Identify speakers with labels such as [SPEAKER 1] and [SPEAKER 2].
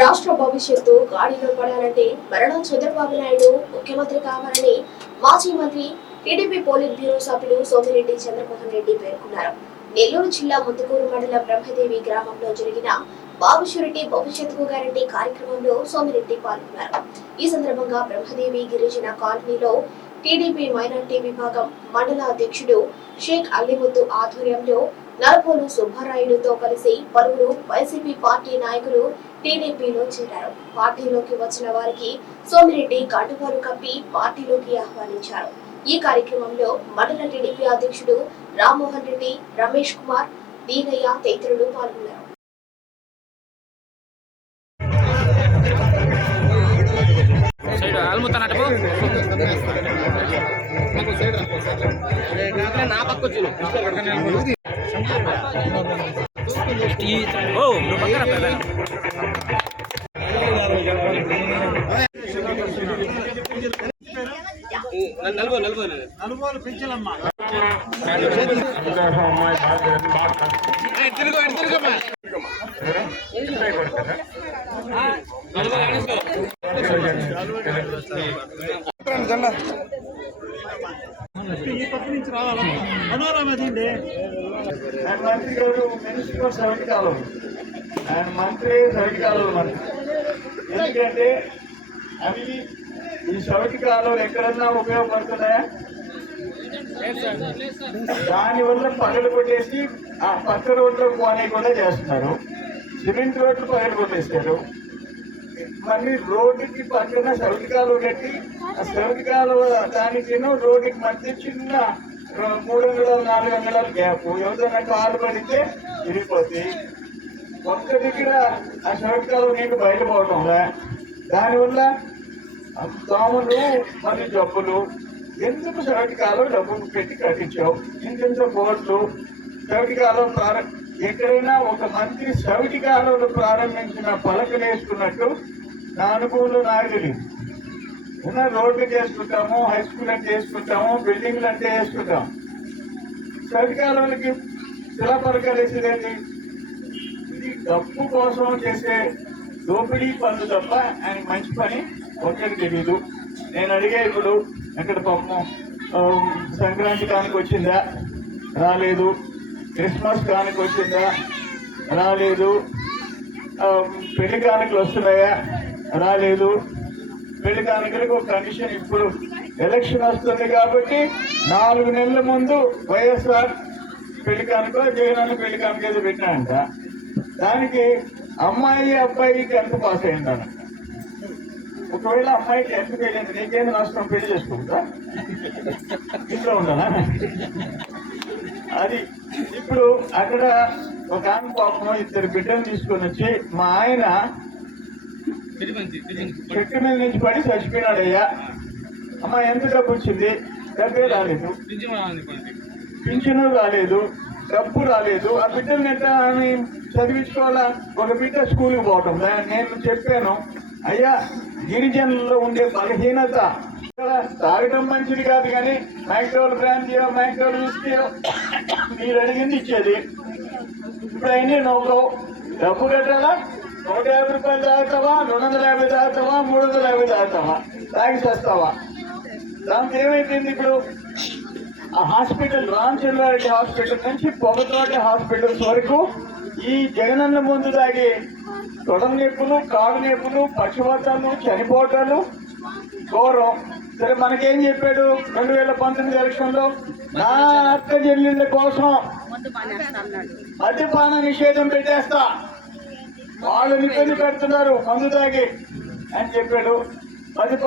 [SPEAKER 1] రాష్ట్ర భవిష్యత్తు గాడిలో పడాలంటే మరణం చంద్రబాబు నాయుడు ముఖ్యమంత్రి కావాలని మాజీ మంత్రి టీడీపీ పోలిట్ బ్యూరో సభ్యులు సోమిరెడ్డి చంద్రమోహన్ రెడ్డి పేర్కొన్నారు. నెల్లూరు జిల్లా ముత్తుకూరు మండలం బ్రహ్మదేవి గ్రామంలో జరిగిన బాబుషురెడ్డి భవిష్యత్తుకు గ్యారంటీ కార్యక్రమంలో సోమిరెడ్డి పాల్గొన్నారు. ఈ సందర్భంగా బ్రహ్మదేవి గిరిజన కాలనీలో టీడీపీ మైనార్టీ విభాగం మండల అధ్యక్షుడు షేక్ అల్లిముద్దు ఆధ్వర్యంలో నల్గొండ సుబ్బారాయుడుతో కలిసి పలువురు వైసీపీ పార్టీ నాయకులు టీడీపీలో చేరారు. పార్టీలోకి వచ్చిన వారికి సోమిరెడ్డి కండువారు కప్పి పార్టీలోకి ఆహ్వానించారు. ఈ కార్యక్రమంలో మండల టీడీపీ అధ్యక్షుడు రామ్మోహన్ రెడ్డి రమేష్ కుమార్ దీనయ్య తదితరులు పాల్గొన్నారు.
[SPEAKER 2] ఓ నువ్వు పక్కన తిరుగు తిరుగమ్మా
[SPEAKER 3] ఆయన మంత్రి గారు మినిస్టర్ సౌటి కాలం ఆయన మంత్రి సౌటి కాలం మంత్రి ఎందుకంటే అవి ఈ సౌటి కాలం ఎక్కడన్నా ఉపయోగపడుతున్నాయా? దానివల్ల పగలు కొట్టేసి ఆ పక్క రోడ్లో పోనీ కూడా చేస్తున్నారు. సిమెంట్ రోడ్లు పగలు కొట్టేస్తారు మళ్ళీ రోడ్డుకి పక్కన సౌటి కట్టి ఆ సౌటి కాలువ దానికి రోడ్డుకి మధ్య చిన్న మూడు వందల నాలుగు వందల గ్యాప్. ఎవరైనా కాలు పడితే విరిగిపోతాయి ఒక్క దగ్గర ఆ సౌటి కాలువ నీళ్ళు బయటపోవటంలా దానివల్ల తాములు దోమలు మరి జబ్బులు. ఎందుకు సౌటి డబ్బులు పెట్టి కట్టించావు? ఇంత కోట్లు? సౌటి కాలువ ఎక్కడైనా ఒక మంత్రి సౌటి కాలువలు ప్రారంభించిన పలకలు వేసుకున్నట్టు నా అనుభవంలో నాకు తెలియదు ఉన్న రోడ్లు చేసుకుంటాము హై స్కూల్ అంటే చేసుకుంటాము బిల్డింగ్లు అంటే వేసుకుంటాము సౌటి కాలువలకి శిలా పలకాలు వేసేదేంటి ఇది డబ్బు కోసం చేసే దోపిడీ పనులు తప్ప ఆయన మంచి పని ఒక్కరికి తెలియదు. నేను అడిగే ఇప్పుడు ఎక్కడ పాపం సంక్రాంతి కానికి వచ్చిందా? రాలేదు. క్రిస్మస్ కానుక వచ్చిందా? రాలేదు పెళ్ళి కానుకలు వస్తున్నాయా? రాలేదు పెళ్ళి కానుకలకు ఒక కండిషన్ ఇప్పుడు. ఎలక్షన్ వస్తుంది కాబట్టి నాలుగు నెలల ముందు వైఎస్ఆర్ పెళ్ళి కానుక జగనన్న పెళ్ళి కానుక ఏదో పెట్టినాయంట దానికి అమ్మాయి అబ్బాయి టెన్త్ పాస్ అయిందన్న ఒకవేళ అమ్మాయి టెన్త్ ఫెయిల్ అయింది నీకేం నష్టం? పెళ్ళి చేసుకుంటా? ఇంట్లో ఉండనా అది ఇప్పుడు అక్కడ ఒక ఆమె పాపం ఇద్దరు బిడ్డలు తీసుకొని వచ్చి మా ఆయన చెట్టు మీద నుంచి పడి చచ్చిపోయినాడయ్యా. అమ్మ ఎంత డబ్బు వచ్చింది? డబ్బే రాలేదు. పింఛను రాలేదు. డబ్బు రాలేదు. ఆ బిడ్డలు ఎట్లా అని చదివించుకోవాలా? ఒక బిడ్డ స్కూల్కి పోవటం. నేను చెప్పాను. అయ్యా గిరిజనుల్లో ఉండే బలహీనత తాగడం మంచిది కాదు కానీ మైక్రోల్ బ్రాంచీయో మైక్రోల్ విస్కీయో మీరు అడిగింది ఇచ్చేది. ఇప్పుడు అయినా నువ్వు. డబ్బు కట్టాలా? నూట యాభై రూపాయలు తాగుతావా? రెండు వందల యాభై తాగుతావా? మూడు వందల యాభై తాగుతావా? తాగి చేస్తావా? దానికి ఏమైపోయింది ఇప్పుడు? ఆ హాస్పిటల్ రామచంద్రారెడ్డి హాస్పిటల్ నుంచి పొగతోటి హాస్పిటల్స్ వరకు ఈ జగనన్న ముందు తాగి తొడ నొప్పులు కాడు నొప్పులు పక్షవాతాలు చనిపోవటాలు ఘోరం సరే మనకేం చెప్పాడు? రెండు వేల పంతొమ్మిది ఎలక్షన్లో నా అక్క చెల్లెళ్ళ కోసం మద్యపాన నిషేధం పెట్టేస్తా. వాళ్ళు ఇబ్బంది పెడుతున్నారు మందు తాగి అని చెప్పాడు. మద్యపాన